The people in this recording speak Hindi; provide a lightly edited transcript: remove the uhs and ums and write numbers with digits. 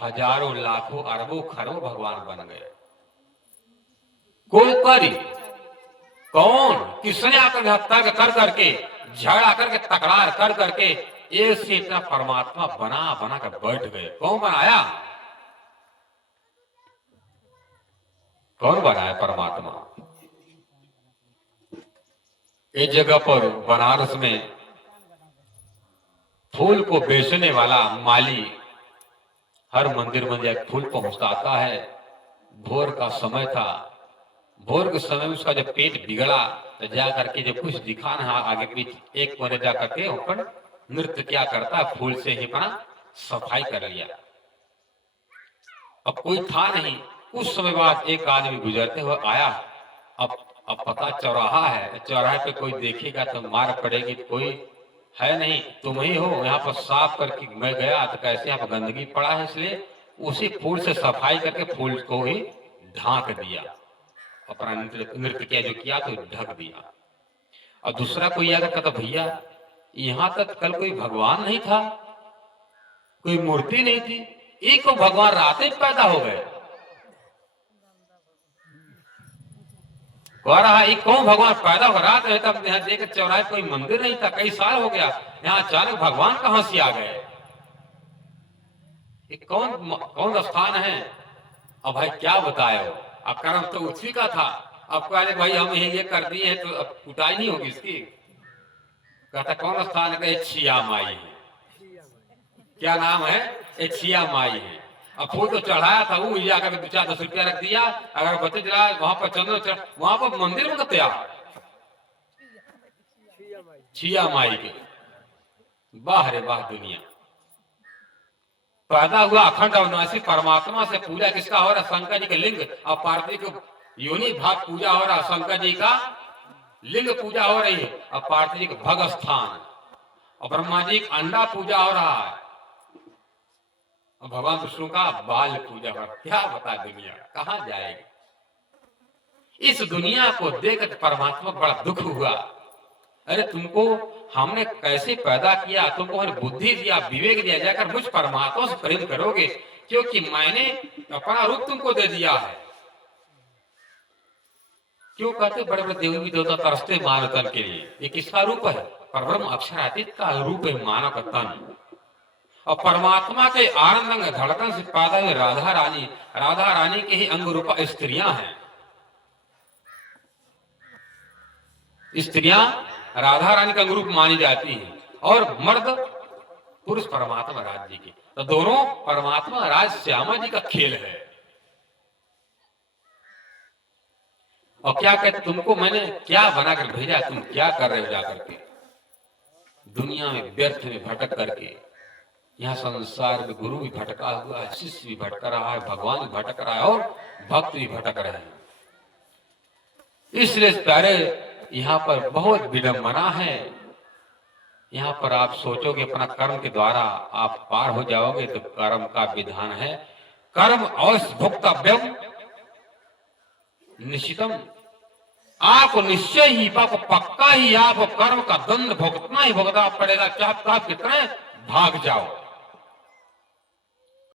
हजारों लाखों अरबों खरबों भगवान बन गए। को करी कौन, किसने आकर तर्क कर करके, झगड़ा करके, तकरार कर करके एक से इतना परमात्मा बना बना कर बैठ गए? कौन बनाया? कौन बनाया परमात्मा? एक जगह पर बनारस में फूल को बेचने वाला माली हर मंदिर में एक फूल पहुंचाता है। भोर का समय था। भोर के समय में उसका जब पेट बिगड़ा तो जा करके जब कुछ दिखा ना आगे पीछे एक कोने जा करके ऊपर नृत्य क्या करता, फूल से ही अपना सफाई कर लिया। अब कोई था नहीं। उस समय बाद एक आदमी गुजरते हुए आया। अब पता चौराहा है, चौराहे पे कोई देखेगा तो मार पड़ेगी, कोई है नहीं, तुम ही हो। यहाँ पर साफ करके मैं गया तो कैसे यहाँ पर गंदगी पड़ा है, इसलिए उसी फूल से सफाई करके फूल को ही ढांक दिया, अपना नृत्य किया जो किया तो ढक दिया। और दूसरा कोई आकर कहता भैया यहाँ तक कल कोई भगवान नहीं था, कोई मूर्ति नहीं थी, एक को भगवान रात ही पैदा हो गए। कह रहा है कौन भगवान पैदा हो रात है, तब यहाँ देख चौराहे कोई मंदिर नहीं था, कई साल हो गया, यहाँ अचानक भगवान कहां से आ गए? कौन कौन स्थान है? अब भाई क्या बताए हो, अब कर्म तो उसी का था। अब कहे भाई हम ये कर दिए हैं तो अब कुटाई नहीं होगी इसकी। कहता कौन स्थान है? छिया माई है। क्या नाम है? छिया माई है। अब फूल तो चढ़ाया था, वो जाकर 2-4-10 रुपया रख दिया। अगर बच्चे चला वहां पर चंद्र, वहां पर मंदिर में कत्या छिया माई के। वाह रे वाह दुनिया। पैदा हुआ अखंड अविनाशी परमात्मा से पूजा किसका हो रहा? शंकर जी के लिंग और पार्वती को योनि भाग पूजा हो रहा, शंकर जी का लिंग पूजा हो रही है और पार्वती जी का भग स्थान और ब्रह्मा जी का अंडा पूजा हो रहा है और भगवान विष्णु का बाल पूजा हो रहा। क्या बता दुनिया कहां जाएगी? इस दुनिया को देखकर परमात्मा को बड़ा दुख हुआ। अरे तुमको हमने कैसे पैदा किया, तुमको हमने बुद्धि दिया, विवेक दिया, जाकर मुझ परमात्मा से प्रेम करोगे क्योंकि मैंने अपना रूप तुमको दे दिया है। क्यों कहते बड़े बड़े देवी देवता तरसते मानव तन के लिए? ये किसका रूप है? परब्रह्म अक्षरातीत का रूप है मानव का तन। और परमात्मा के आनंद अंग धड़कन से पैदा हुए राधा रानी, राधा रानी के ही अंग रूपा स्त्रियां हैं। स्त्रियां राधा रानी का अंग रूप मानी जाती हैं और मर्द पुरुष परमात्मा राज जी के। तो दोनों परमात्मा राज श्यामा जी का खेल है। और क्या कहते तुमको मैंने क्या बनाकर भेजा, तुम क्या कर रहे हो जाकर के दुनिया में व्यर्थ में भटक करके? यहाँ संसार में गुरु भी भटका हुआ है, शिष्य भी भटक रहा है, भगवान भी भटक रहा है और भक्त भी भटक रहे हैं। इसलिए प्यारे यहाँ पर बहुत विडंबना है। यहाँ पर आप सोचोगे अपना कर्म के द्वारा आप पार हो जाओगे, तो कर्म का विधान है कर्म अवश्य भुक्तव्यम निश्चितम। आपको निश्चय ही आपको पक्का ही आप कर्म का दंड भुगतना ही भुगतना पड़ेगा, चाहे आप कितने भाग जाओ।